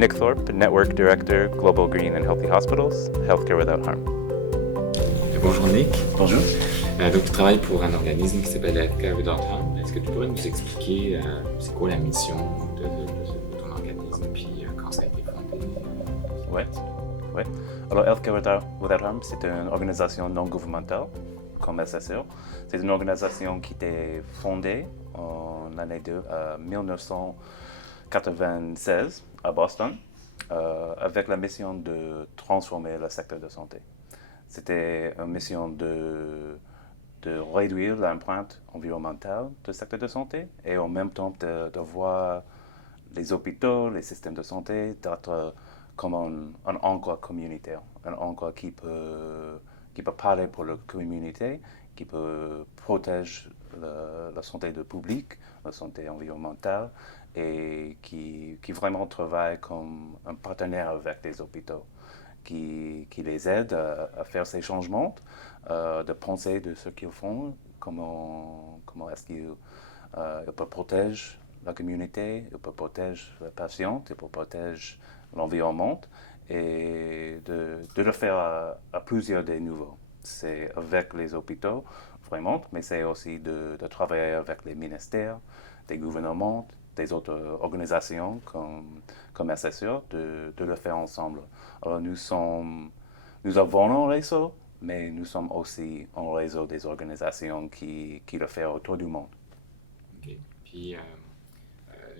Nick Thorpe, Network Director, Global Green and Healthy Hospitals, Healthcare Without Harm. Bonjour Nick. Bonjour. Donc tu travailles pour un organisme qui s'appelle Healthcare Without Harm. Est-ce que tu pourrais nous expliquer c'est quoi la mission de ton organisme puis quand ça a été fondé? Oui. Alors Healthcare Without Harm, c'est une organisation non gouvernementale comme SSR. C'est une organisation qui était fondée en l'année 1996 à Boston avec la mission de transformer le secteur de santé. C'était une mission de réduire l'empreinte environnementale du secteur de santé et en même temps de voir les hôpitaux, les systèmes de santé d'être comme un endroit communautaire, un endroit qui peut parler pour la communauté, qui peut protéger la santé du public, la santé environnementale et qui vraiment travaille comme un partenaire avec les hôpitaux. Qui les aide à faire ces changements, de penser de ce qu'ils font, comment est-ce qu'ils peuvent protéger la communauté, ils peuvent protéger les patients, ils peuvent protéger l'environnement et de le faire à plusieurs des niveaux. C'est avec les hôpitaux, vraiment, mais c'est aussi de travailler avec les ministères, des gouvernements, des autres organisations comme SSR, de le faire ensemble. Alors nous avons un réseau, mais nous sommes aussi un réseau des organisations qui le font autour du monde. OK. Puis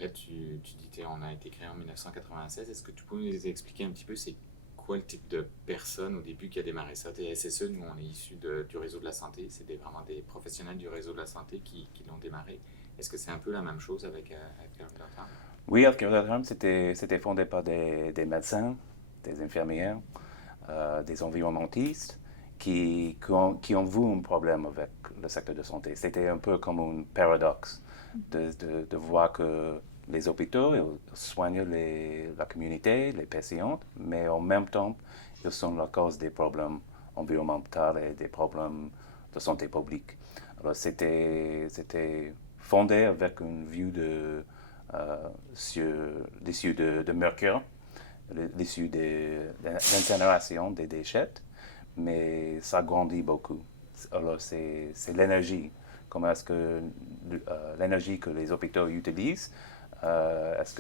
là, tu dis qu'on a été créé en 1996. Est-ce que tu peux nous expliquer un petit peu c'est quoi le type de personne au début qui a démarré ça? SSE, nous, on est issus du réseau de la santé. C'est vraiment des professionnels du réseau de la santé qui l'ont démarré. Est-ce que c'est un peu la même chose avec Healthcare Without Harm? Oui, Healthcare Without Harm, c'était fondé par des médecins, des infirmières, des environnementistes qui ont vu un problème avec le secteur de santé. C'était un peu comme un paradoxe de voir que les hôpitaux ils soignent la communauté, les patients, mais en même temps, ils sont la cause des problèmes environnementaux et des problèmes de santé publique. Alors, c'était fondé avec une vue sur l'issue de mercure, l'issue de l'incinération des déchets, mais ça grandit beaucoup. Alors, c'est l'énergie. Comment est-ce que l'énergie que les hôpitaux utilisent, est-ce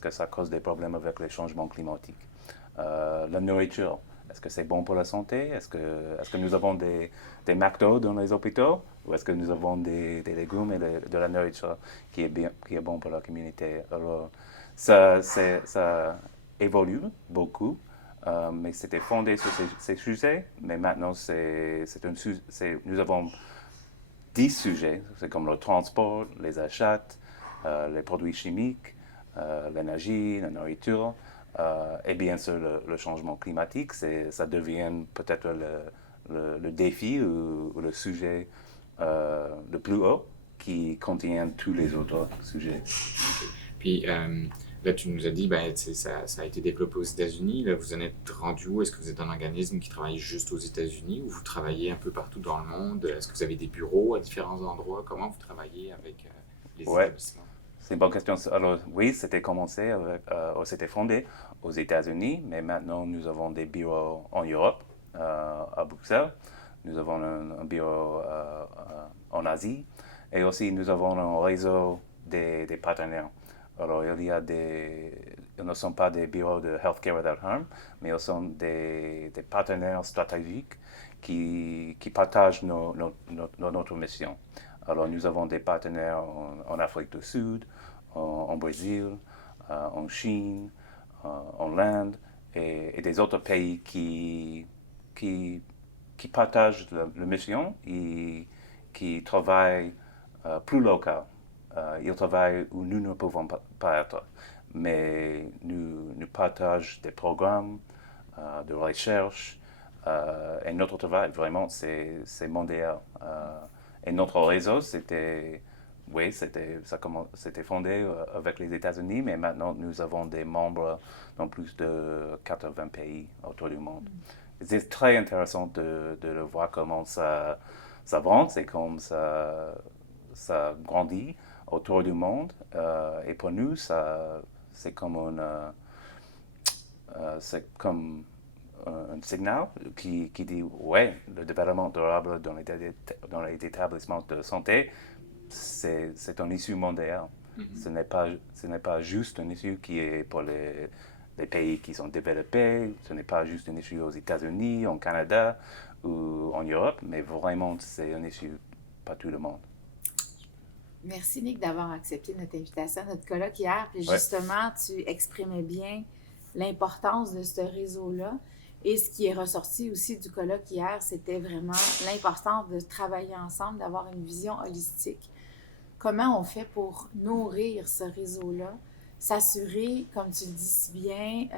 que ça cause des problèmes avec les changements climatiques? La nourriture, est-ce que c'est bon pour la santé? Est-ce que nous avons des McDo dans les hôpitaux? Ou est-ce que nous avons des légumes et de la nourriture qui est bon pour la communauté? Alors, ça évolue beaucoup, mais c'était fondé sur ces sujets. Mais maintenant, nous avons 10 sujets. C'est comme le transport, les achats, les produits chimiques, l'énergie, la nourriture. Et bien sûr, le changement climatique, ça devient peut-être le défi ou le sujet le plus haut qui contient tous les autres sujets. Okay. Puis là, tu nous as dit ça a été développé aux États-Unis. Là, vous en êtes rendu où? Est-ce que vous êtes un organisme qui travaille juste aux États-Unis ou vous travaillez un peu partout dans le monde? Est-ce que vous avez des bureaux à différents endroits? Comment vous travaillez avec les établissements? C'est une bonne question. Alors, oui, c'était c'était fondé aux États-Unis, mais maintenant nous avons des bureaux en Europe, à Bruxelles. Nous avons un bureau en Asie et aussi nous avons un réseau des partenaires. Alors, ils ne sont pas des bureaux de Healthcare Without Harm, mais ils sont des partenaires stratégiques qui partagent notre mission. Alors, nous avons des partenaires en Afrique du Sud, en Brésil, en Chine, en Inde et des autres pays qui partagent la mission et qui travaillent plus local. Ils travaillent où nous ne pouvons pas être, mais nous partageons des programmes de recherche et notre travail, vraiment, c'est mondial. Et notre réseau, c'était fondé avec les États-Unis, mais maintenant nous avons des membres dans plus de 80 pays autour du monde. C'est très intéressant de le voir comment ça avance et comment ça grandit autour du monde. Et pour nous, c'est comme c'est comme un signal qui dit, ouais, le développement durable dans les établissements de santé, c'est un issue mondial. Ce n'est pas juste un issue qui est pour les pays qui sont développés, ce n'est pas juste un issue aux États-Unis, au Canada ou en Europe, mais vraiment c'est un issue pour tout le monde. Merci, Nick, d'avoir accepté notre invitation à notre colloque hier. Puis Ouais, justement, tu exprimais bien l'importance de ce réseau-là. Et ce qui est ressorti aussi du colloque hier, c'était vraiment l'importance de travailler ensemble, d'avoir une vision holistique. Comment on fait pour nourrir ce réseau-là, s'assurer, comme tu le dis si bien,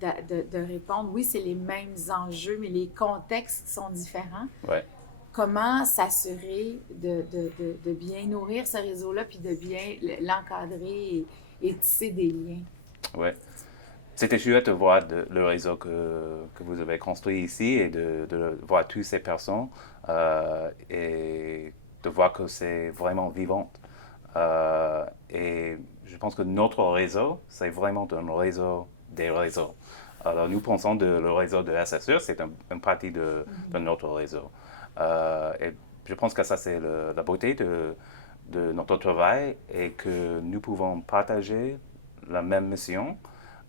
de répondre, oui, c'est les mêmes enjeux, mais les contextes sont différents. ouais, Comment s'assurer de bien nourrir ce réseau-là, puis de bien l'encadrer et tisser des liens. ouais. C'était chouette de voir le réseau que vous avez construit ici et de voir toutes ces personnes et de voir que c'est vraiment vivant. Et je pense que notre réseau, c'est vraiment un réseau des réseaux. Alors nous pensons que le réseau de SSE, c'est une partie de notre réseau. Et je pense que ça, c'est la beauté de notre travail et que nous pouvons partager la même mission,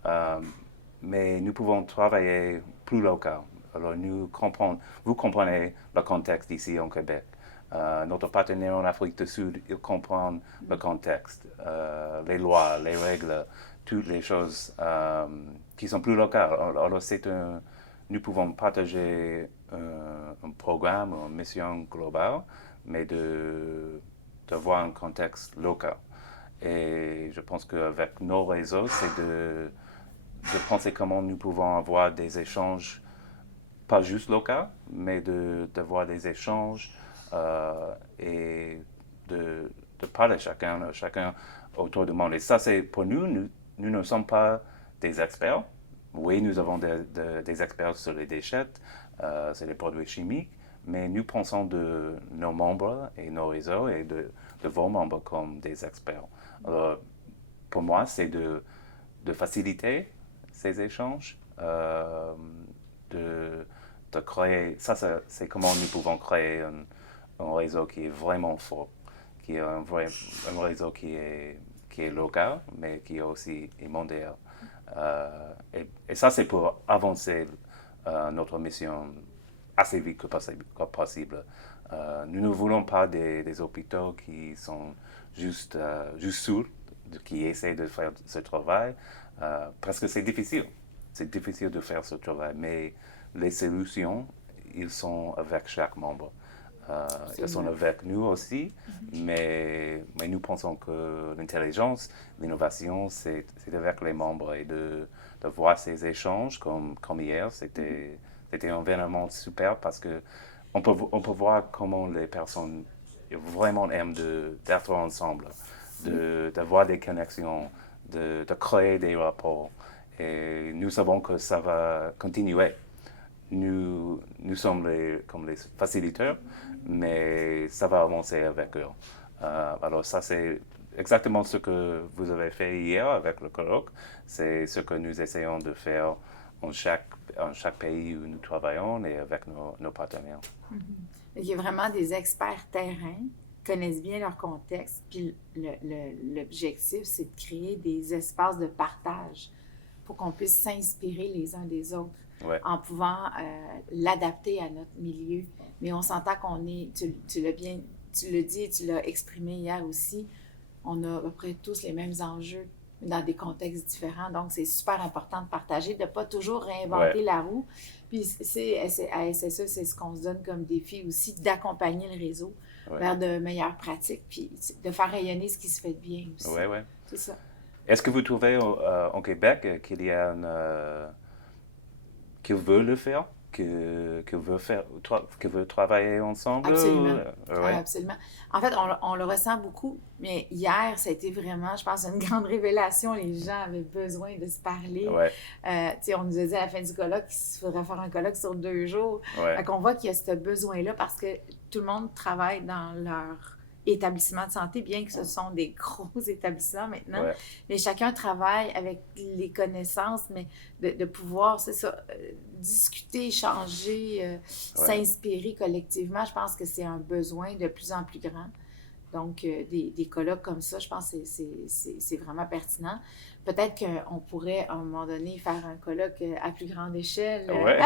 euh, mais nous pouvons travailler plus local. Alors vous comprenez le contexte ici au Québec. Notre partenaire en Afrique du Sud, il comprend le contexte, les lois, les règles, toutes les choses qui sont plus locales. Alors nous pouvons partager un programme, une mission globale, mais de voir un contexte local. Et je pense qu'avec nos réseaux, c'est de penser comment nous pouvons avoir des échanges, pas juste locaux, mais d'avoir des échanges et de parler chacun autour du monde. Et ça, c'est pour nous ne sommes pas des experts. Oui, nous avons des experts sur les déchets, sur les produits chimiques, mais nous pensons de nos membres et nos réseaux et de vos membres comme des experts. Alors, pour moi, c'est de faciliter ces échanges, de créer, ça c'est comment nous pouvons créer un réseau qui est vraiment fort, qui est un réseau qui est local, mais qui est aussi mondial. Et ça, c'est pour avancer notre mission assez vite que possible. Nous ne voulons pas des hôpitaux qui sont juste sourds, qui essaient de faire ce travail, parce que c'est difficile. C'est difficile de faire ce travail, mais les solutions, ils sont avec chaque membre. Ils sont avec nous aussi, mais nous pensons que l'intelligence, l'innovation, c'est avec les membres et de voir ces échanges comme hier, c'était un événement super parce que on peut voir comment les personnes vraiment aiment d'être ensemble, d'avoir des connexions, de créer des rapports. Et nous savons que ça va continuer. Nous sommes comme les facilitateurs, mais ça va avancer avec eux. Alors ça, c'est exactement ce que vous avez fait hier avec le colloque. C'est ce que nous essayons de faire en chaque pays où nous travaillons et avec nos partenaires. Il y a vraiment des experts terrain, connaissent bien leur contexte, puis l'objectif, c'est de créer des espaces de partage pour qu'on puisse s'inspirer les uns des autres Ouais. en pouvant l'adapter à notre milieu. Mais on s'entend qu'on est, tu l'as bien, tu l'as dit et tu l'as exprimé hier aussi, on a à peu près tous les mêmes enjeux dans des contextes différents. Donc, c'est super important de partager, de ne pas toujours réinventer la roue. Puis, à SSE, c'est ce qu'on se donne comme défi aussi, d'accompagner le réseau vers de meilleures pratiques, puis de faire rayonner ce qui se fait de bien aussi. Ouais, ouais. C'est ça. Est-ce que vous trouvez au Québec qu'il y a qu'il veut le faire, qu'il veut travailler ensemble? Absolument. Ouais. Absolument. En fait, on le ressent beaucoup, mais hier, ça a été vraiment, je pense, une grande révélation. Les gens avaient besoin de se parler. Ouais. On nous a dit à la fin du colloque qu'il faudrait faire un colloque sur 2 jours. Ouais. Fait qu'on voit qu'il y a ce besoin-là parce que tout le monde travaille dans leur établissements de santé, bien que ce sont des gros établissements maintenant, Ouais. mais chacun travaille avec les connaissances, mais de pouvoir, c'est ça, discuter, échanger, Ouais. s'inspirer collectivement, je pense que c'est un besoin de plus en plus grand. Donc, des colloques comme ça, je pense que c'est vraiment pertinent. Peut-être qu'on pourrait, à un moment donné, faire un colloque à plus grande échelle. Ouais.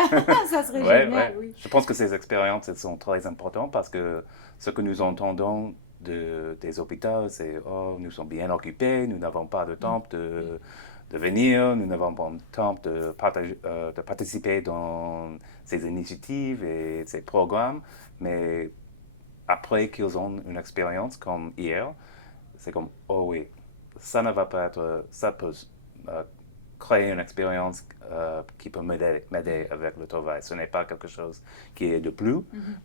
Ça serait Ouais, génial, ouais. oui. Je pense que ces expériences elles sont très importantes parce que ce que nous entendons des hôpitaux, c'est oh, nous sommes bien occupés, nous n'avons pas de temps de venir, nous n'avons pas de temps de participer dans ces initiatives et ces programmes. Mais après qu'ils ont une expérience comme hier, c'est comme oh oui, ça ne va pas être, ça peut euh, créer une expérience qui peut m'aider avec le travail. Ce n'est pas quelque chose qui est de plus,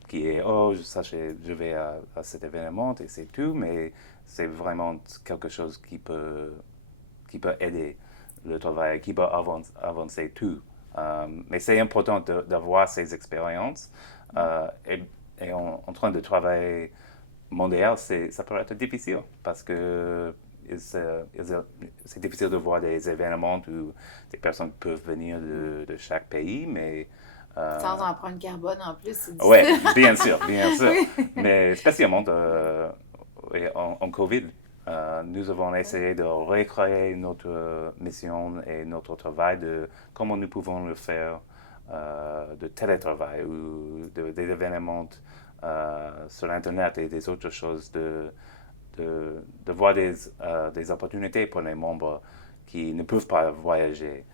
qui est, oh, je vais à cet événement et c'est tout, mais c'est vraiment quelque chose qui peut aider le travail, qui peut avancer tout. Mais c'est important d'avoir ces expériences et en train de travailler mondial, ça peut être difficile parce que c'est difficile de voir des événements où des personnes peuvent venir de chaque pays, mais... Sans empreinte carbone en plus, c'est Oui, difficile. bien sûr, bien sûr. Oui. Mais spécialement en COVID, nous avons essayé de recréer notre mission et notre travail de comment nous pouvons le faire de télétravail ou des événements sur Internet et des autres choses, de voir des opportunités pour les membres qui ne peuvent pas voyager,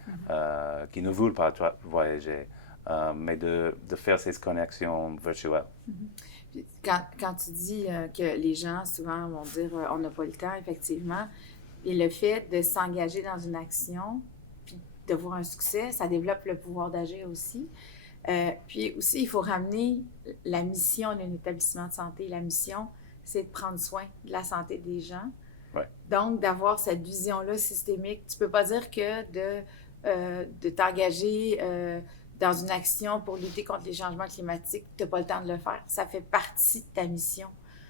qui ne veulent pas voyager, mais de faire ces connexions virtuelles. Puis quand tu dis que les gens souvent vont dire on n'a pas le temps, effectivement, et le fait de s'engager dans une action, puis de voir un succès, ça développe le pouvoir d'agir aussi. Puis aussi, il faut ramener la mission d'un établissement de santé. La mission, c'est de prendre soin de la santé des gens. Ouais. Donc, d'avoir cette vision-là systémique. Tu ne peux pas dire que de t'engager dans une action pour lutter contre les changements climatiques, tu n'as pas le temps de le faire. Ça fait partie de ta mission.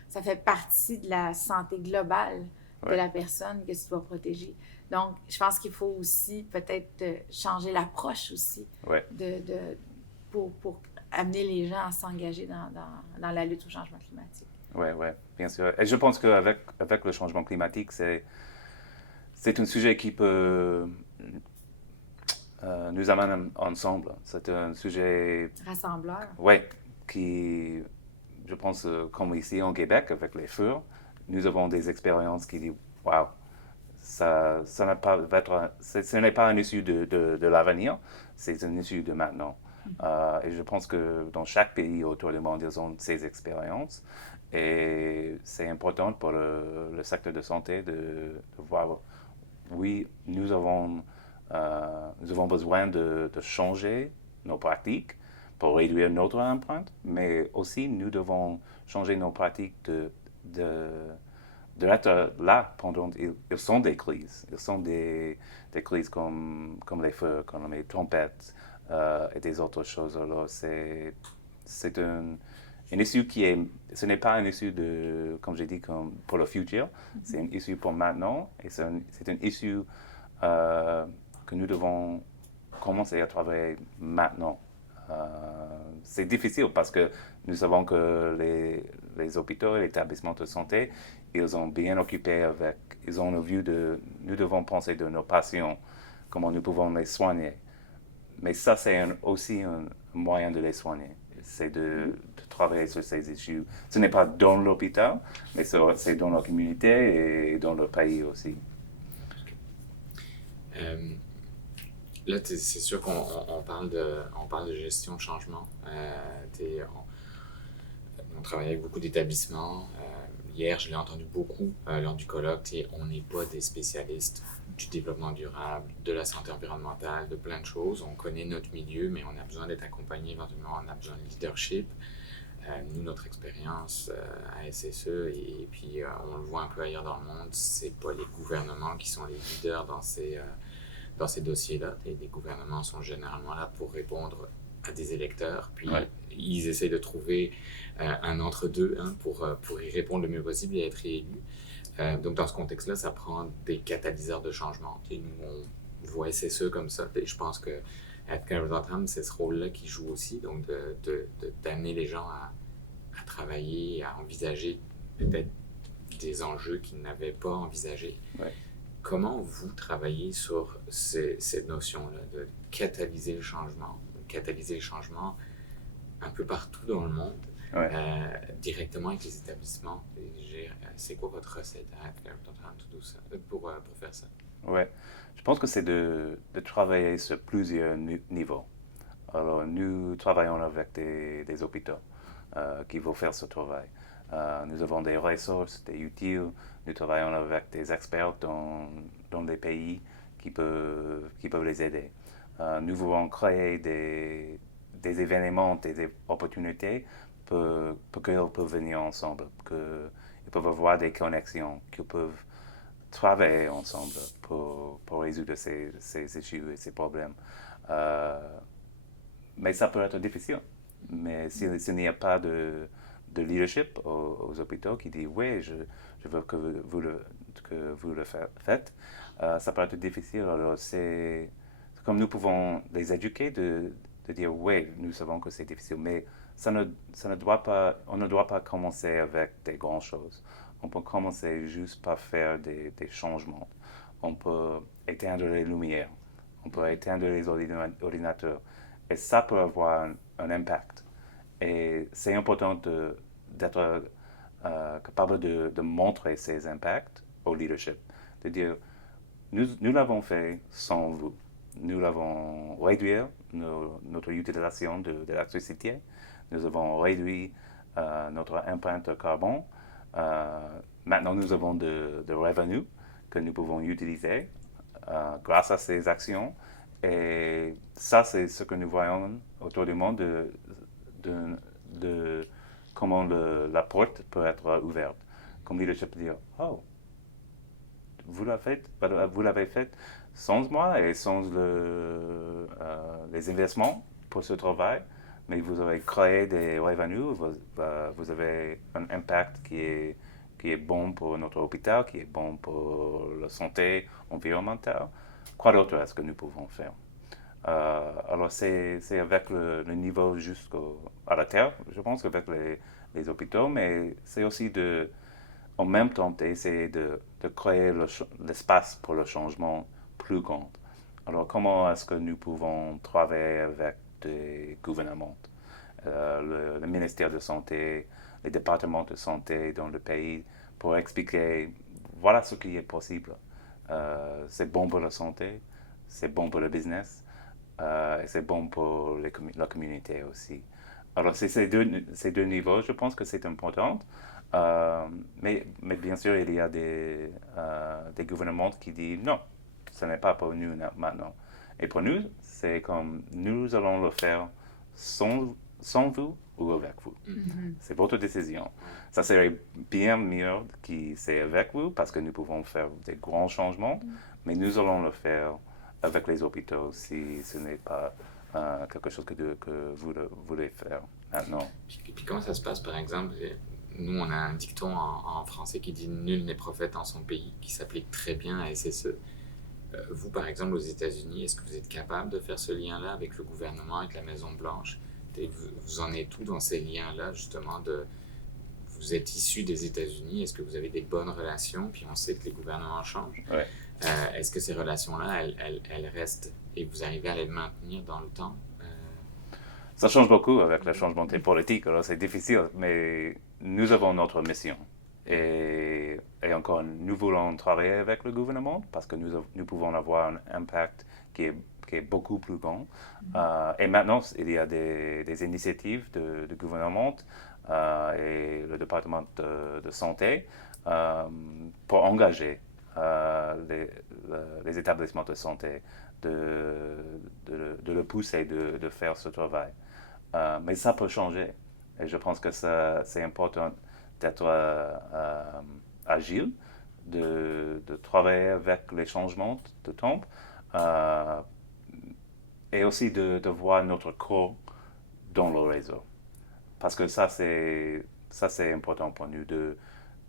Ça fait partie de la santé globale de la personne que tu dois protéger. Donc, je pense qu'il faut aussi peut-être changer l'approche aussi pour amener les gens à s'engager dans la lutte au changement climatique. Oui, bien sûr. Et je pense qu'avec le changement climatique, c'est un sujet qui peut nous amener ensemble. C'est un sujet... Rassembleur. Oui, qui, je pense, comme ici en Québec, avec les feux, nous avons des expériences qui disent, waouh, ce n'est pas un issue de l'avenir, c'est un issue de maintenant. Et je pense que dans chaque pays autour du monde, ils ont ces expériences. Et c'est important pour le secteur de santé de voir, oui, nous avons besoin de changer nos pratiques pour réduire notre empreinte, mais aussi nous devons changer nos pratiques d'être là pendant... Ils sont des crises. Ils sont des crises comme les feux, comme les tempêtes et des autres choses. Alors, c'est un issue ce n'est pas un issue comme j'ai dit, pour le futur. C'est un issue pour maintenant et c'est un issue que nous devons commencer à travailler maintenant. C'est difficile parce que nous savons que les hôpitaux et les établissements de santé, ils sont bien occupés ils ont vu nous devons penser de nos patients, comment nous pouvons les soigner. Mais ça, c'est aussi un moyen de les soigner. C'est de travailler sur ces issues. Ce n'est pas dans l'hôpital, mais c'est dans la communauté et dans le pays aussi. Là, c'est sûr qu'on parle de gestion de changement. On travaille avec beaucoup d'établissements. Hier, je l'ai entendu beaucoup lors du colloque. On n'est pas des spécialistes du développement durable, de la santé environnementale, de plein de choses. On connaît notre milieu, mais on a besoin d'être accompagné éventuellement. On a besoin de leadership. Nous, notre expérience à SSE, et puis on le voit un peu ailleurs dans le monde, c'est pas les gouvernements qui sont les leaders dans ces dossiers-là. Les gouvernements sont généralement là pour répondre à des électeurs, puis Ouais. ils essayent de trouver un entre-deux pour y répondre le mieux possible et être réélus. Donc, dans ce contexte-là, ça prend des catalyseurs de changement. Et nous, on voit SSE comme ça. Et je pense que Healthcare Without Harm, c'est ce rôle-là qui joue aussi, donc d'amener les gens à travailler, à envisager peut-être des enjeux qu'ils n'avaient pas envisagés. Ouais. Comment vous travaillez sur cette notion-là de catalyser le changement? Catalyser le changement un peu partout dans le monde, Ouais. directement avec les établissements. C'est quoi votre recette à Healthcare Without Harm pour faire ça? Ouais. Je pense que c'est de travailler sur plusieurs niveaux. Alors, nous travaillons avec des hôpitaux qui vont faire ce travail. Nous avons des ressources, des outils. Nous travaillons avec des experts dans les pays qui peuvent les aider. Nous voulons créer des événements, des opportunités pour qu'ils peuvent venir ensemble, qu'ils peuvent avoir des connexions, qu'ils peuvent travailler ensemble pour résoudre ces issues et ces problèmes. Mais ça peut être difficile. Mais s'il n'y a pas de leadership aux hôpitaux qui dit oui, je veux que vous le faites, ça peut être difficile. Alors c'est comme nous pouvons les éduquer de dire oui, nous savons que c'est difficile, mais ça ne doit pas, on ne doit pas commencer avec des grandes choses. On peut commencer juste par faire des changements. On peut éteindre les lumières, on peut éteindre les ordinateurs. Et ça peut avoir un impact. Et c'est important d'être capable de montrer ces impacts au leadership. De dire, nous l'avons fait sans vous. Nous l'avons réduit notre utilisation de l'électricité. Nous avons réduit notre empreinte carbone. Maintenant, nous avons de revenus que nous pouvons utiliser grâce à ces actions. Et ça, c'est ce que nous voyons autour du monde de comment la porte peut être ouverte. Comme leadership, dire, oh, vous l'avez fait sans moi et sans les investissements pour ce travail, mais vous avez créé des revenus, vous avez un impact qui est bon pour notre hôpital, qui est bon pour la santé environnementale. Quoi d'autre est-ce que nous pouvons faire? Alors c'est avec le niveau jusqu'à la terre, je pense, avec les hôpitaux, mais c'est aussi en même temps d'essayer de créer l'espace pour le changement plus grand. Alors comment est-ce que nous pouvons travailler avec des gouvernements, le ministère de Santé, les départements de santé dans le pays pour expliquer voilà ce qui est possible. C'est bon pour la santé, c'est bon pour le business, et c'est bon pour la communauté aussi. Alors, c'est ces deux niveaux, je pense que c'est important. Mais bien sûr, il y a des gouvernements qui disent non, ce n'est pas pour nous maintenant. Et pour nous, c'est comme nous allons le faire sans vous ou avec vous. Mhm. C'est votre décision. Ça serait bien mieux que c'est avec vous parce que nous pouvons faire des grands changements, mais nous allons le faire avec les hôpitaux si ce n'est pas quelque chose que vous voulez faire maintenant. Puis comment ça se passe, par exemple? Nous, on a un dicton en français qui dit « Nul n'est prophète en son pays », qui s'applique très bien à SSE. Vous, par exemple, aux États-Unis, est-ce que vous êtes capable de faire ce lien-là avec le gouvernement, avec la Maison-Blanche? Vous en êtes où dans ces liens-là, justement, vous êtes issu des États-Unis, est-ce que vous avez des bonnes relations? Puis on sait que les gouvernements changent. Ouais. Est-ce que ces relations-là, elles restent et vous arrivez à les maintenir dans le temps? Ça change beaucoup avec le changement des politiques, alors c'est difficile, mais nous avons notre mission. Et encore, nous voulons travailler avec le gouvernement parce que nous pouvons avoir un impact qui est beaucoup plus grand. Et maintenant, il y a des initiatives de gouvernement et le département de santé pour engager les établissements de santé de le pousser de faire ce travail. Mais ça peut changer. Et je pense que c'est important d'être agile, de travailler avec les changements de temps et aussi de voir notre corps dans le réseau. Parce que ça, c'est important pour nous de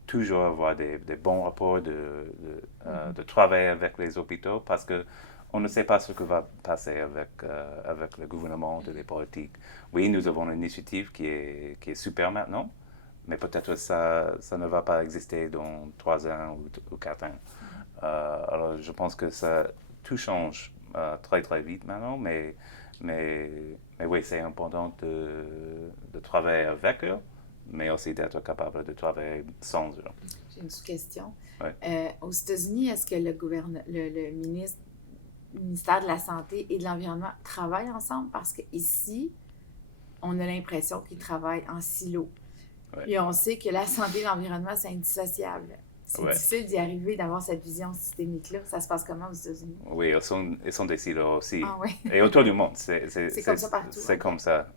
toujours avoir des bons rapports, de travailler avec les hôpitaux, parce que on ne sait pas ce que va passer avec le gouvernement, les politiques. Oui, nous avons une initiative qui est super maintenant, mais peut-être ça ne va pas exister dans 3 ans ou 4 ans. Alors, je pense que tout change très, très vite maintenant, mais oui, c'est important de travailler avec eux, mais aussi d'être capable de travailler sans eux. J'ai une sous-question. Ouais. Aux États-Unis, est-ce que le ministère de la Santé et de l'Environnement travaillent ensemble? Parce qu'ici, on a l'impression qu'ils travaillent en silo. Ouais. Puis on sait que la santé et l'environnement, c'est indissociable. C'est Ouais. difficile d'y arriver, d'avoir cette vision systémique-là. Ça se passe comment aux États-Unis? Oui, ils sont des silos aussi. Ah oui. Et autour du monde, c'est comme ça partout. C'est comme ça.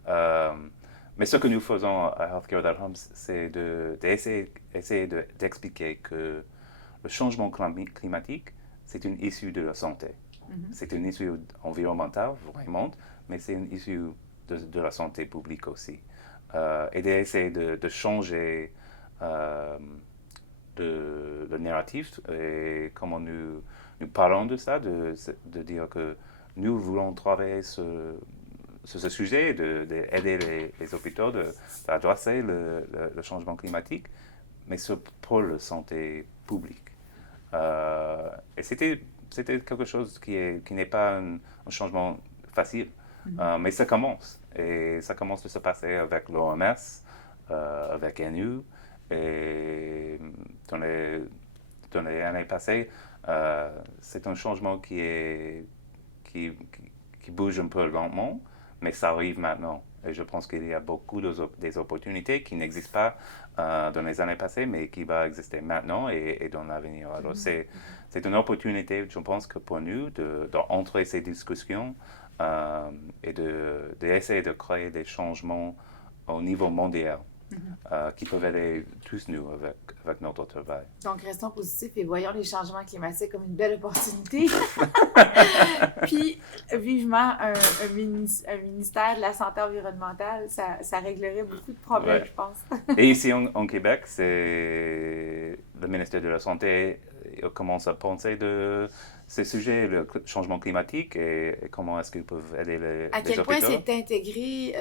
Mais ce que nous faisons à Healthcare.Home, c'est d'essayer d'expliquer que le changement climatique, c'est une issue de la santé. C'est une issue environnementale, vraiment, mais c'est une issue de la santé publique aussi. Et d'essayer de changer le narratif et comment nous parlons de ça, de dire que nous voulons travailler sur ce sujet, d'aider les hôpitaux, d'adresser le changement climatique, mais pour la santé publique. Et c'était quelque chose qui n'est pas un changement facile, mais ça commence. Et ça commence de se passer avec l'OMS, avec NU, et dans les années passées, c'est un changement qui bouge un peu lentement, mais ça arrive maintenant. Et je pense qu'il y a beaucoup des opportunités qui n'existent pas dans les années passées, mais qui vont exister maintenant et dans l'avenir. Alors, c'est une opportunité, je pense, que pour nous, d'entrer ces discussions et d'essayer de créer des changements au niveau mondial. Qui peuvent aider tous nous avec notre travail. Donc, restons positifs et voyons les changements climatiques comme une belle opportunité. Puis, vivement, un ministère de la santé environnementale, ça réglerait beaucoup de problèmes, Ouais. je pense. Et ici, en Québec, c'est le ministère de la Santé commence à penser de ces sujets, le changement climatique et comment est-ce qu'ils peuvent aider les hôpitaux. À quel point c'est intégré,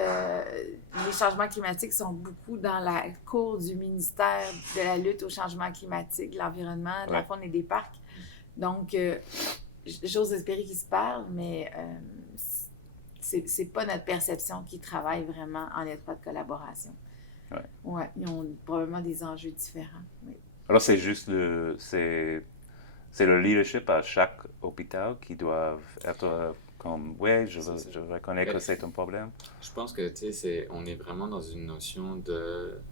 les changements climatiques sont beaucoup dans la cour du ministère de la lutte au changement climatique, de l'environnement, de la faune et des parcs. Donc, j'ose espérer qu'ils se parlent, mais c'est pas notre perception qu'ils travaillent vraiment en étroite collaboration. Ouais, ils ont probablement des enjeux différents. Oui. Alors, c'est juste c'est le leadership à chaque hôpital qui doit être comme, ouais, je reconnais que c'est un problème. Je pense que, on est vraiment dans une notion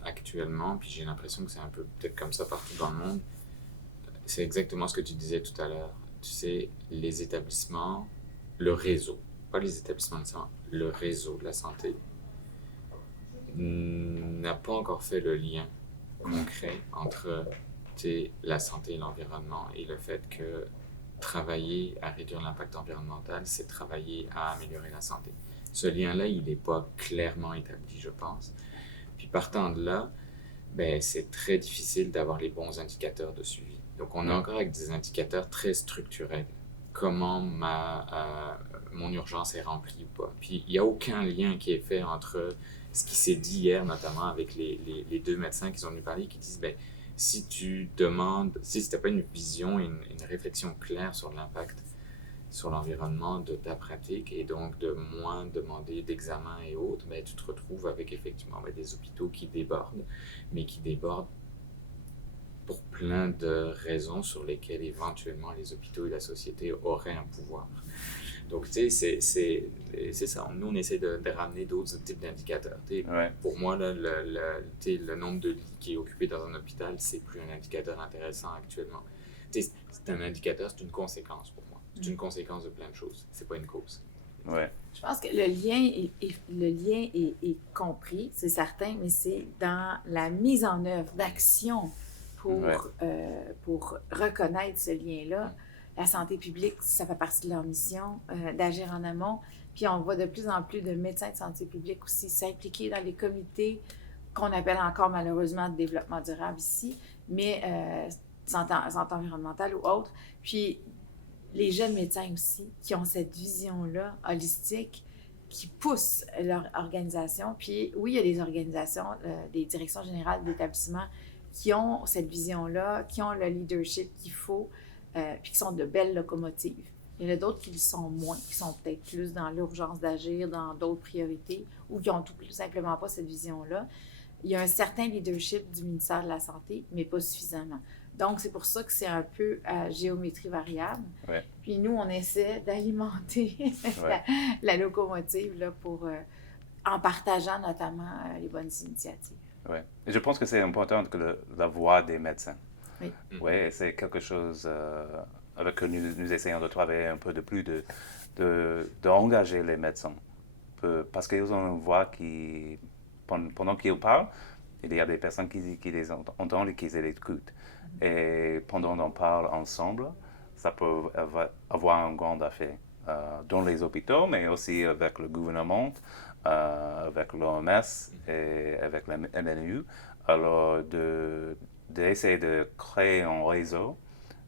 actuellement, puis j'ai l'impression que c'est un peu peut-être comme ça partout dans le monde, c'est exactement ce que tu disais tout à l'heure. Tu sais, les établissements, le réseau, pas les établissements de santé, le réseau de la santé n'a pas encore fait le lien concret entre la santé et l'environnement et le fait que travailler à réduire l'impact environnemental, c'est travailler à améliorer la santé. Ce lien-là, il n'est pas clairement établi, je pense. Puis partant de là, c'est très difficile d'avoir les bons indicateurs de suivi. Donc on est encore avec des indicateurs très structurels. Comment mon urgence est remplie ou pas. Puis il n'y a aucun lien qui est fait entre ce qui s'est dit hier, notamment avec les 2 médecins qui sont venus parler, qui disent si tu n'as pas une vision et une réflexion claire sur l'impact sur l'environnement de ta pratique et donc de moins demander d'examens et autres, tu te retrouves avec effectivement des hôpitaux qui débordent, mais qui débordent pour plein de raisons sur lesquelles éventuellement les hôpitaux et la société auraient un pouvoir. Donc, c'est ça. Nous, on essaie de ramener d'autres types d'indicateurs. Ouais. Pour moi, là, le nombre de lits qui est occupé dans un hôpital, c'est plus un indicateur intéressant actuellement. C'est un indicateur, c'est une conséquence pour moi. C'est une conséquence de plein de choses. C'est pas une cause. Ouais. Je pense que le lien est compris, c'est certain, mais c'est dans la mise en œuvre d'actions pour reconnaître ce lien-là. la santé publique, ça fait partie de leur mission d'agir en amont. Puis on voit de plus en plus de médecins de santé publique aussi s'impliquer dans les comités qu'on appelle encore malheureusement de développement durable ici, mais santé environnementale ou autre. Puis les jeunes médecins aussi qui ont cette vision-là holistique, qui poussent leur organisation. Puis oui, il y a des organisations, des directions générales d'établissements qui ont cette vision-là, qui ont le leadership qu'il faut, puis qui sont de belles locomotives. Il y en a d'autres qui le sont moins, qui sont peut-être plus dans l'urgence d'agir, dans d'autres priorités, ou qui n'ont tout simplement pas cette vision-là. Il y a un certain leadership du ministère de la Santé, mais pas suffisamment. Donc, c'est pour ça que c'est un peu à géométrie variable. Ouais. Puis nous, on essaie d'alimenter la locomotive là, en partageant notamment les bonnes initiatives. Oui. Je pense que c'est important que la voix des médecins. Oui. Oui, c'est quelque chose avec que nous essayons de travailler un peu de plus, d'engager les médecins. Parce qu'ils ont une voix qui, pendant qu'ils parlent, il y a des personnes qui les entendent et qui les écoutent. Et pendant qu'on parle ensemble, ça peut avoir un grand effet dans les hôpitaux, mais aussi avec le gouvernement, avec l'OMS et avec la MNU. Alors, d'essayer de créer un réseau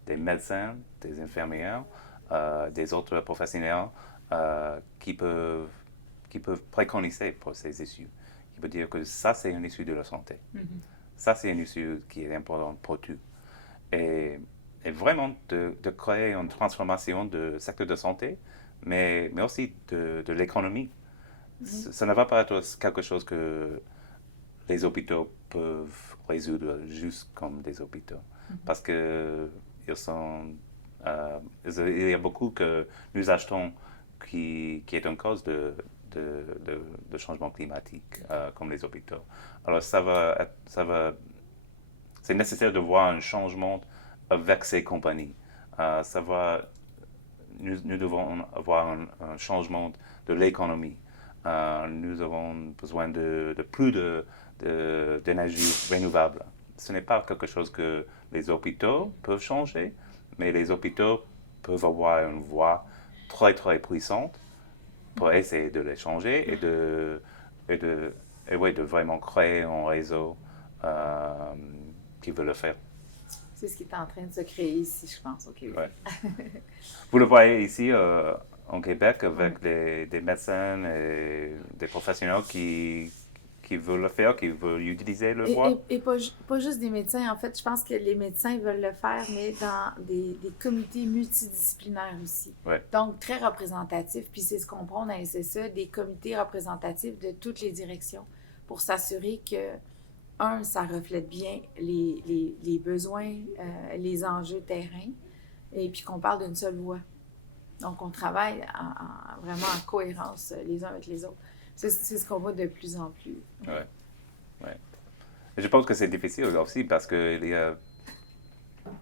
des médecins, des infirmières, des autres professionnels qui peuvent préconiser pour ces issues. Qui peut dire que ça, c'est une issue de la santé. Ça, c'est une issue qui est importante pour tout. Et vraiment de créer une transformation du secteur de santé, mais aussi de l'économie. Ça ne va pas être quelque chose que les hôpitaux peuvent résoudre juste comme des hôpitaux. Parce que il y a beaucoup que nous achetons qui est une cause de changement climatique, comme les hôpitaux. Alors, c'est nécessaire de voir un changement avec ces compagnies. Nous devons avoir un changement de l'économie. Nous avons besoin de plus d'énergie renouvelable. Ce n'est pas quelque chose que les hôpitaux peuvent changer, mais les hôpitaux peuvent avoir une voix très, très puissante pour essayer de les changer et de vraiment créer un réseau qui veut le faire. C'est ce qui est en train de se créer ici, je pense, au Québec. Ouais. Vous le voyez ici en Québec avec des médecins et des professionnels qui veulent le faire, qui veulent utiliser le voix. Et pas juste des médecins. En fait, je pense que les médecins veulent le faire, mais dans des comités multidisciplinaires aussi. Ouais. Donc, très représentatifs. Puis c'est ce qu'on prend dans la SSE, des comités représentatifs de toutes les directions pour s'assurer que, ça reflète bien les besoins, les enjeux terrain, et puis qu'on parle d'une seule voix. Donc, on travaille vraiment en cohérence les uns avec les autres. C'est ce qu'on voit de plus en plus. Ouais. Je pense que c'est difficile aussi parce que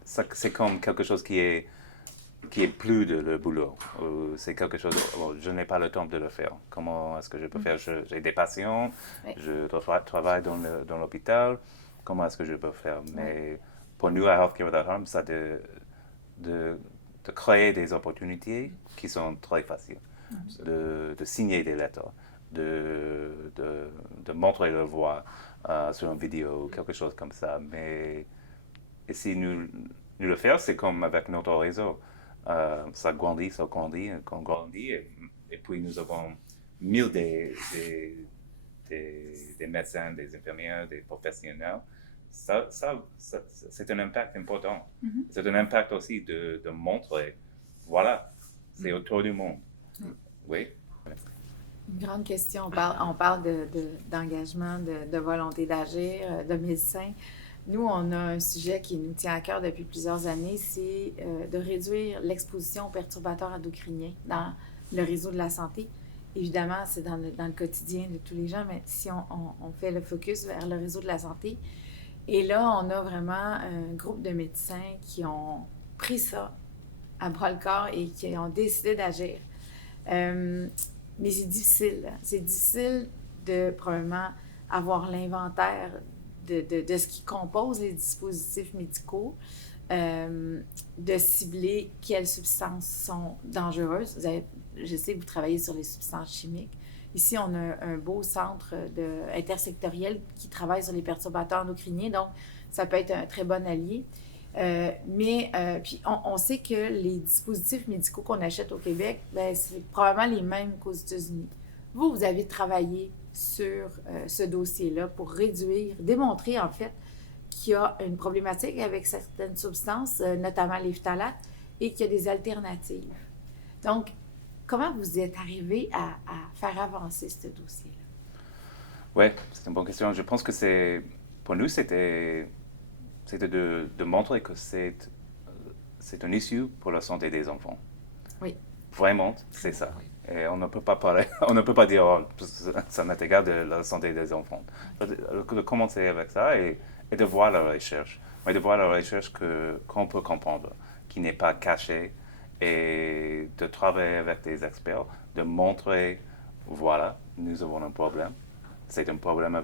c'est comme quelque chose qui est plus de le boulot. C'est quelque chose, je n'ai pas le temps de le faire. Comment est-ce que je peux faire? J'ai des patients, je travaille dans l'hôpital. Comment est-ce que je peux faire? Mais pour nous, à Healthcare Without Harm, ça de créer des opportunités qui sont très faciles. De signer des lettres, de montrer leur voix sur une vidéo, quelque chose comme ça. Mais si nous le faisons, c'est comme avec notre réseau. Ça grandit, et puis nous avons 1000 des médecins, des infirmières, des professionnels. Ça, c'est un impact important. C'est un impact aussi de montrer, voilà, c'est autour du monde. Oui. Une grande question. On parle d'engagement, de volonté d'agir, de médecins. Nous, on a un sujet qui nous tient à cœur depuis plusieurs années, c'est de réduire l'exposition aux perturbateurs endocriniens dans le réseau de la santé. Évidemment, c'est dans le quotidien de tous les gens, mais si on fait le focus vers le réseau de la santé, et là, on a vraiment un groupe de médecins qui ont pris ça à bras-le-corps et qui ont décidé d'agir. Mais c'est difficile. C'est difficile de, probablement, avoir l'inventaire de ce qui compose les dispositifs médicaux, de cibler quelles substances sont dangereuses. Je sais que vous travaillez sur les substances chimiques. Ici, on a un beau centre intersectoriel qui travaille sur les perturbateurs endocriniens, donc ça peut être un très bon allié. Puis on sait que les dispositifs médicaux qu'on achète au Québec, ben, c'est probablement les mêmes qu'aux États-Unis. Vous avez travaillé sur ce dossier-là pour démontrer en fait qu'il y a une problématique avec certaines substances, notamment les phtalates, et qu'il y a des alternatives. Donc, comment vous êtes arrivé à faire avancer ce dossier-là? Oui, c'est une bonne question. Je pense que pour nous, c'était de montrer que c'est un issue pour la santé des enfants. Oui. Vraiment, c'est ça. Et on ne peut pas parler, on ne peut pas dire, oh, ça m'est égal de la santé des enfants. De commencer avec ça et de voir la recherche. Mais de voir la recherche qu'on peut comprendre, qui n'est pas cachée, et de travailler avec des experts, de montrer, voilà, nous avons un problème. C'est un problème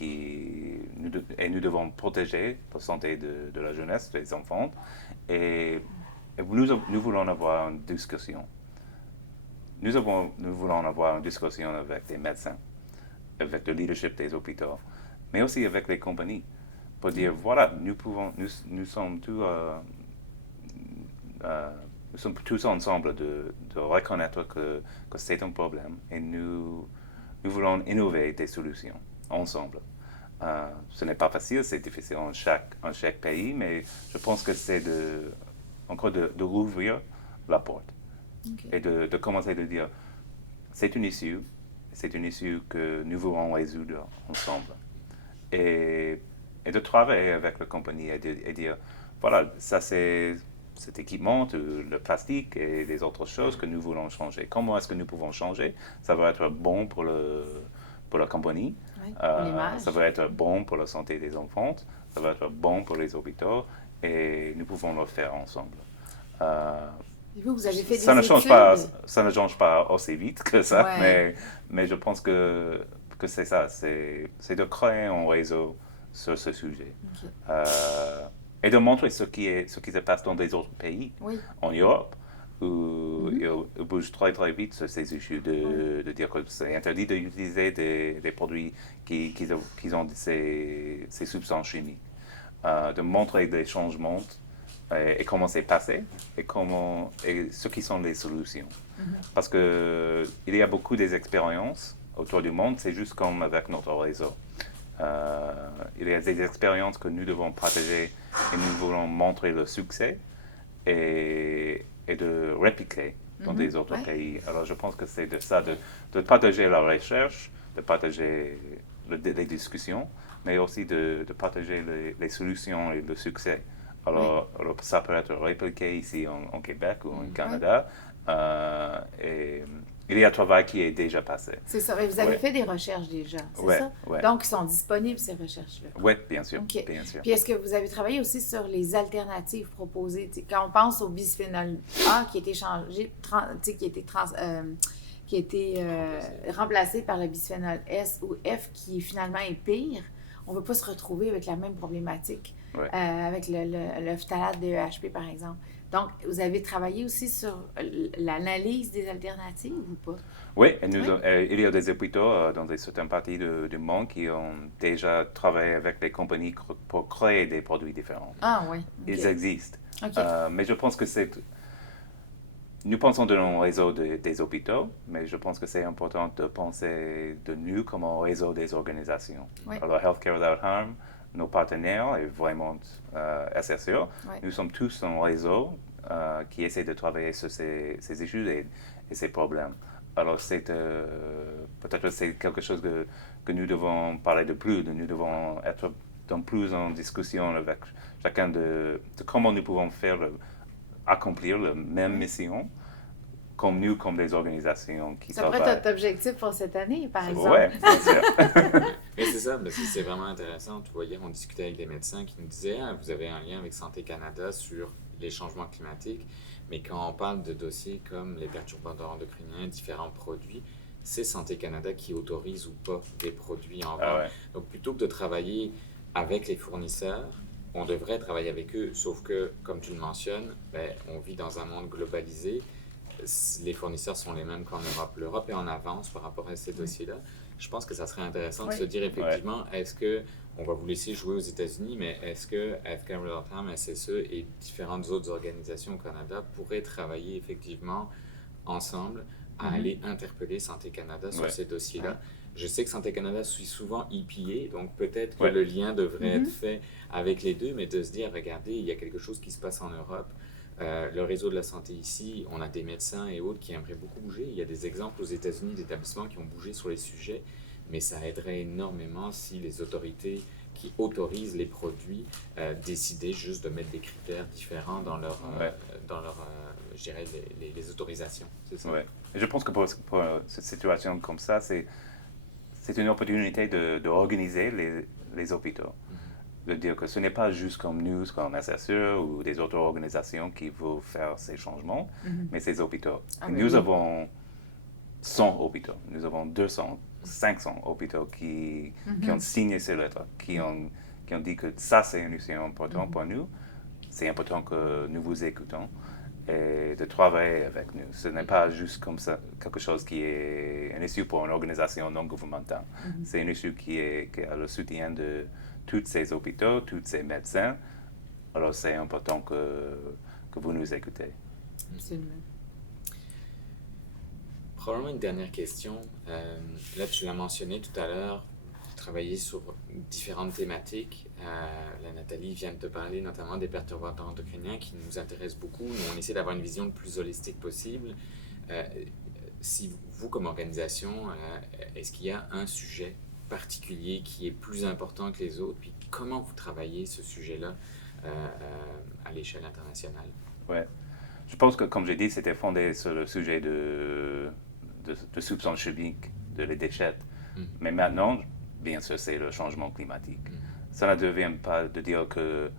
et nous devons protéger la santé de la jeunesse, des enfants. Et nous voulons avoir une discussion. Nous voulons avoir une discussion avec des médecins, avec le leadership des hôpitaux, mais aussi avec les compagnies, pour dire, voilà, nous sommes tous ensemble de reconnaître que c'est un problème et nous voulons innover des solutions ensemble. Ce n'est pas facile, c'est difficile en chaque pays, mais je pense que c'est encore de rouvrir la porte. Okay. Et de commencer à dire, c'est une issue que nous voulons résoudre ensemble. Et de travailler avec la compagnie et dire, voilà, ça c'est cet équipement, le plastique et les autres choses que nous voulons changer. Comment est-ce que nous pouvons changer? Ça va être bon pour la compagnie, oui, ça va être bon pour la santé des enfants, ça va être bon pour les hôpitaux et nous pouvons le faire ensemble. Et vous avez fait ça des études? Ça ne change pas aussi vite que ça, ouais. mais je pense que c'est ça, c'est de créer un réseau sur ce sujet. Okay. Et de montrer ce qui se passe dans des autres pays, oui. En Europe, où ils bougent très très vite sur ces issues de dire que c'est interdit d'utiliser des produits qui ont ces substances chimiques. De montrer des changements et comment c'est passé et ce qui sont les solutions. Parce qu'il y a beaucoup d'expériences autour du monde, c'est juste comme avec notre réseau. Il y a des expériences que nous devons partager et nous voulons montrer le succès et de répliquer dans des autres pays. Alors je pense que c'est de ça, de partager la recherche, de partager les discussions, mais aussi de partager les solutions et le succès. Alors ça peut être répliqué ici en Québec ou au Canada. Et il y a un travail qui est déjà passé. C'est ça. Et vous avez fait des recherches déjà, c'est ça? Ouais. Donc, ils sont disponibles, ces recherches-là? Oui, bien sûr. Okay. Bien sûr. Puis, est-ce que vous avez travaillé aussi sur les alternatives proposées? T'sais, quand on pense au bisphénol A qui a été changé, qui a été remplacé par le bisphénol S ou F qui finalement est pire, on ne veut pas se retrouver avec la même problématique, avec le phtalate de EHP, par exemple. Donc, vous avez travaillé aussi sur l'analyse des alternatives ou pas? Oui, il y a des hôpitaux dans certaines parties du monde qui ont déjà travaillé avec des compagnies pour créer des produits différents. Ah oui. Okay. Ils existent. Okay. Mais je pense que nous pensons de nos réseaux des hôpitaux, mais je pense que c'est important de penser de nous comme un réseau des organisations. Oui. Alors, Healthcare Without Harm, nos partenaires et vraiment SSO, nous sommes tous un réseau qui essaie de travailler sur ces issues et ces problèmes. Alors peut-être c'est quelque chose que nous devons parler de plus, nous devons être plus en discussion avec chacun de comment nous pouvons accomplir la même mission comme des organisations qui ça pourrait être notre objectif pour cette année, par exemple. Oui, bien sûr. Mais c'est ça, c'est vraiment intéressant. Tu vois, hier, on discutait avec des médecins qui nous disaient vous avez un lien avec Santé Canada sur les changements climatiques, mais quand on parle de dossiers comme les perturbateurs endocriniens, différents produits, c'est Santé Canada qui autorise ou pas des produits en vente. Donc, plutôt que de travailler avec les fournisseurs, on devrait travailler avec eux, sauf que, comme tu le mentionnes, ben, on vit dans un monde globalisé. Les fournisseurs sont les mêmes qu'en Europe. L'Europe est en avance par rapport à ces dossiers-là. Je pense que ça serait intéressant de se dire effectivement, est-ce que on va vous laisser jouer aux États-Unis, mais est-ce que FK Real-Time, SSE et différentes autres organisations au Canada pourraient travailler effectivement ensemble à aller interpeller Santé Canada sur ces dossiers-là? Je sais que Santé Canada suit souvent EPA, donc peut-être que le lien devrait être fait avec les deux, mais de se dire, regardez, il y a quelque chose qui se passe en Europe. Le réseau de la santé ici, on a des médecins et autres qui aimeraient beaucoup bouger. Il y a des exemples aux États-Unis d'établissements qui ont bougé sur les sujets, mais ça aiderait énormément si les autorités qui autorisent les produits décidaient juste de mettre des critères différents dans leur, je dirais, les autorisations. C'est ça? Ouais. Je pense que pour cette situation comme ça, c'est une opportunité d'organiser les hôpitaux. De dire que ce n'est pas juste comme nous, comme SSE ou des autres organisations qui veulent faire ces changements, mais ces hôpitaux. Nous avons 100 hôpitaux, nous avons 200, 500 hôpitaux qui ont signé ces lettres, qui ont dit que ça c'est un issue important pour nous, c'est important que nous vous écoutons et de travailler avec nous. Ce n'est pas juste comme ça quelque chose qui est un issue pour une organisation non gouvernementale. C'est un issue qui a le soutien de tous ces hôpitaux, tous ces médecins. Alors c'est important que vous nous écoutez. Absolument. Probablement une dernière question. Là, tu l'as mentionné tout à l'heure, travailler sur différentes thématiques. La Nathalie vient de te parler notamment des perturbateurs endocriniens qui nous intéressent beaucoup. Nous, on essaie d'avoir une vision le plus holistique possible. Si vous, comme organisation, est-ce qu'il y a un sujet particulier qui est plus important que les autres? Puis comment vous travaillez ce sujet-là à l'échelle internationale? Ouais. Je pense que, comme j'ai dit, c'était fondé sur le sujet de substances chimiques, de les déchets. Mais maintenant, bien sûr, c'est le changement climatique. Ça ne devient pas de dire que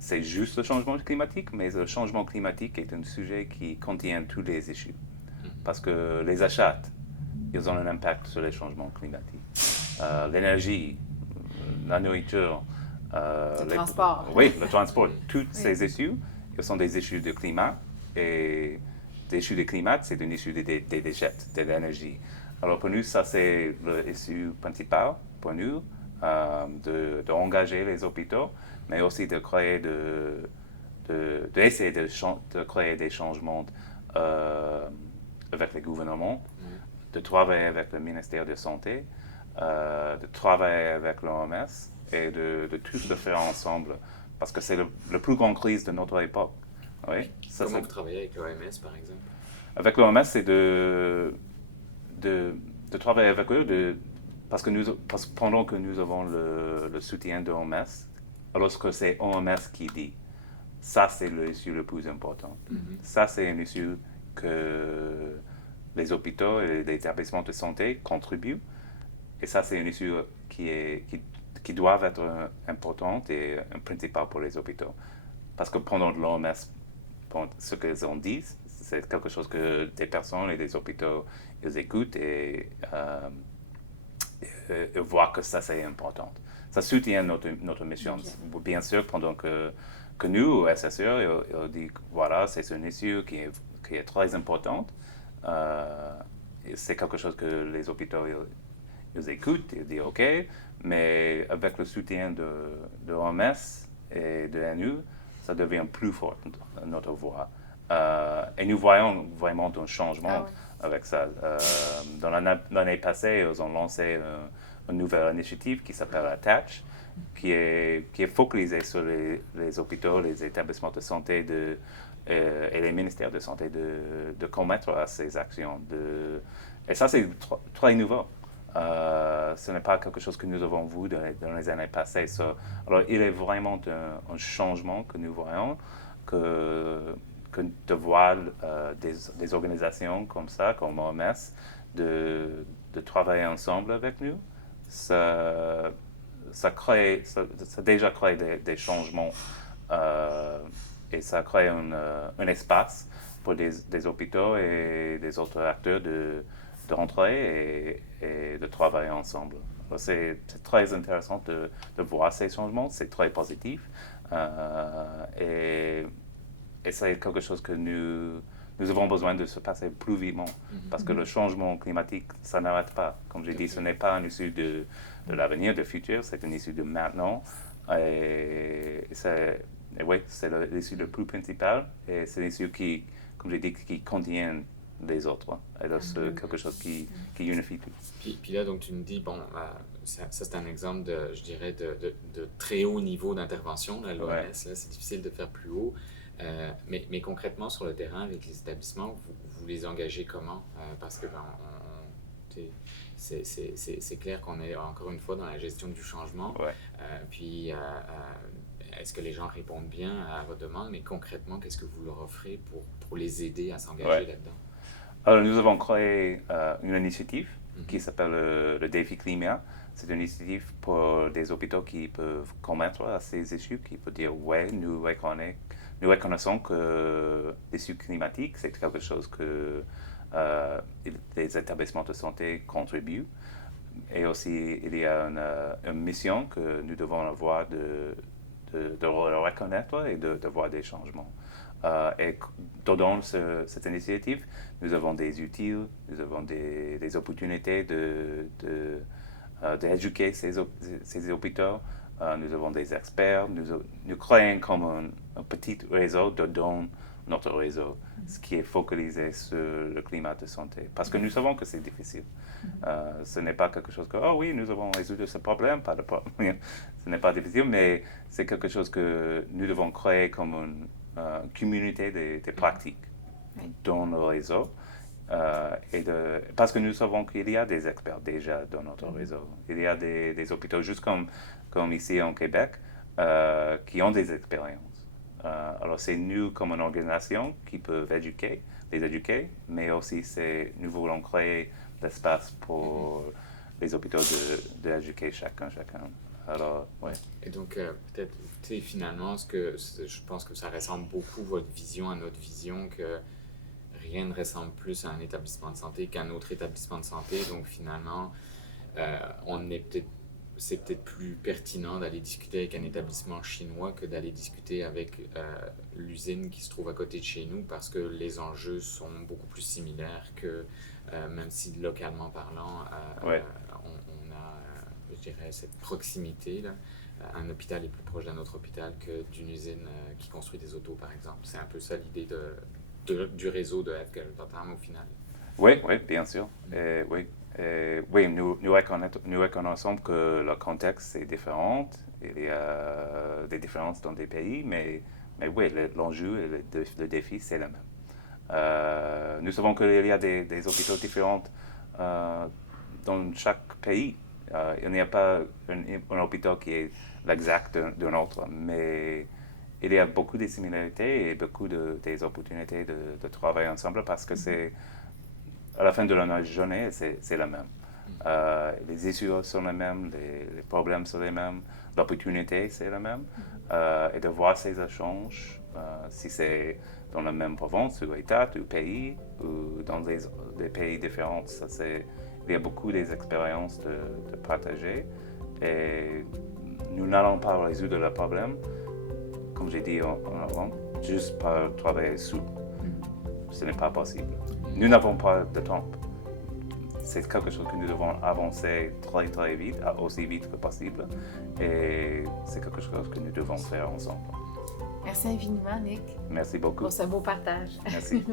c'est juste le changement climatique, mais le changement climatique est un sujet qui contient tous les issues. Parce que les achats, ils ont un impact sur les changements climatiques. L'énergie, la nourriture, le transport. Oui, le transport. Toutes ces issues, ils sont des issues de climat. Et des issues de climat, c'est une issue des déchets, de l'énergie. Alors pour nous, ça c'est l'issue principale pour nous, d'engager les hôpitaux, mais aussi de créer d'essayer de créer des changements avec les gouvernements, de travailler avec le ministère de la Santé, de travailler avec l'OMS et de tous le faire ensemble, parce que c'est la plus grande crise de notre époque. Oui, comment vous travaillez avec l'OMS, par exemple? Avec l'OMS, c'est de travailler avec eux, parce que pendant que nous avons le soutien de l'OMS, lorsque c'est l'OMS qui dit, ça c'est l'issue le plus important. Ça c'est une issue que les hôpitaux et les établissements de santé contribuent, et ça c'est une issue qui doit être importante et principale pour les hôpitaux. Parce que pendant l'OMS, ce qu'ils ont dit, c'est quelque chose que des personnes et des hôpitaux ils écoutent et voient que ça c'est important. Ça soutient notre mission. Okay. Bien sûr, pendant que nous, au SSE, ils disent voilà, c'est une issue qui est très importante. C'est quelque chose que les hôpitaux ils écoutent, ils disent ok, mais avec le soutien de l'OMS et de l'ANU, ça devient plus fort, notre voix. Et nous voyons vraiment un changement avec ça. Dans l'année passée, ils ont lancé une nouvelle initiative qui s'appelle Attach, qui est focalisée sur les hôpitaux, les établissements de santé et les ministères de santé de commettre à ces actions. Et ça, c'est très nouveau. Ce n'est pas quelque chose que nous avons vu dans les années passées. Alors, il est vraiment un changement que nous voyons, que de voir des organisations comme ça, comme OMS, de travailler ensemble avec nous. Ça a déjà créé des changements et ça crée un espace pour des hôpitaux et des autres acteurs de rentrer et de travailler ensemble. Alors, c'est très intéressant de voir ces changements, c'est très positif. Et c'est quelque chose que nous avons besoin de se passer plus vite, parce que le changement climatique, ça n'arrête pas. Comme j'ai dit, ce n'est pas une issue de l'avenir, du futur, c'est une issue de maintenant. Et oui, c'est l'issue le plus principal, et c'est l'issue qui, comme j'ai dit, qui contient les autres. Et là, c'est quelque chose qui unifie tout. Puis là, donc, tu me dis, bon, ça c'est un exemple de, je dirais, de très haut niveau d'intervention, l'OMS, Ouais. là, c'est difficile de faire plus haut. Mais concrètement, sur le terrain, avec les établissements, vous les engagez comment? Parce que c'est clair qu'on est encore une fois dans la gestion du changement. Ouais. Puis, est-ce que les gens répondent bien à vos demandes? Mais concrètement, qu'est-ce que vous leur offrez pour les aider à s'engager Ouais. là-dedans? Alors, nous avons créé une initiative qui s'appelle le Défi Climat. C'est une initiative pour des hôpitaux qui peuvent commettre à ces issues, qui peuvent dire, ouais, nous reconnaissons que l'issue climatique, c'est quelque chose que les établissements de santé contribuent. Et aussi, il y a une mission que nous devons avoir de le reconnaître et de voir des changements. Et dans cette initiative, nous avons des outils, nous avons des opportunités d'éduquer ces hôpitaux. Nous avons des experts. Nous créons comme un petit réseau dans notre réseau, ce qui est focalisé sur le climat de santé. Parce que nous savons que c'est difficile. Ce n'est pas quelque chose que, oh oui, nous avons résolu ce problème, pas de problème. Ce n'est pas difficile, mais c'est quelque chose que nous devons créer comme une communauté de pratiques dans le réseau. Parce que nous savons qu'il y a des experts déjà dans notre réseau. Il y a des hôpitaux, juste comme ici en Québec, qui ont des expériences. Alors c'est nous comme une organisation qui peut les éduquer, mais aussi nous voulons créer l'espace pour les hôpitaux d'éduquer chacun. Alors, ouais. Et donc, peut-être, tu sais, finalement, je pense que ça ressemble beaucoup votre vision à notre vision, que rien ne ressemble plus à un établissement de santé qu'un autre établissement de santé. Donc, finalement, c'est peut-être plus pertinent d'aller discuter avec un établissement chinois que d'aller discuter avec l'usine qui se trouve à côté de chez nous, parce que les enjeux sont beaucoup plus similaires que, même si localement parlant, Ouais. on a, je dirais, cette proximité, là. Un hôpital est plus proche d'un autre hôpital que d'une usine qui construit des autos, par exemple. C'est un peu ça l'idée du réseau de Healthcare.com au final. Oui, bien sûr. Oui, nous reconnaissons que le contexte est différent. Il y a des différences dans des pays, mais oui, l'enjeu et le défi, c'est le même. Nous savons qu'il y a des hôpitaux différents dans chaque pays. Il n'y a pas un hôpital qui est l'exact d'un autre, mais il y a beaucoup de similarités et beaucoup des opportunités de travailler ensemble, parce que c'est, à la fin de la journée, c'est la même. Les issues sont les mêmes, les problèmes sont les mêmes, l'opportunité c'est la même. Et de voir ces échanges, si c'est dans la même province ou État ou pays ou dans des pays différents, il y a beaucoup d'expériences de partager, et nous n'allons pas résoudre le problème, comme j'ai dit en avant, juste par travailler sous. Ce n'est pas possible. Nous n'avons pas de temps. C'est quelque chose que nous devons avancer très très vite, aussi vite que possible, et c'est quelque chose que nous devons faire ensemble. Merci infiniment, Nick, Merci beaucoup. pour ce beau partage. Merci.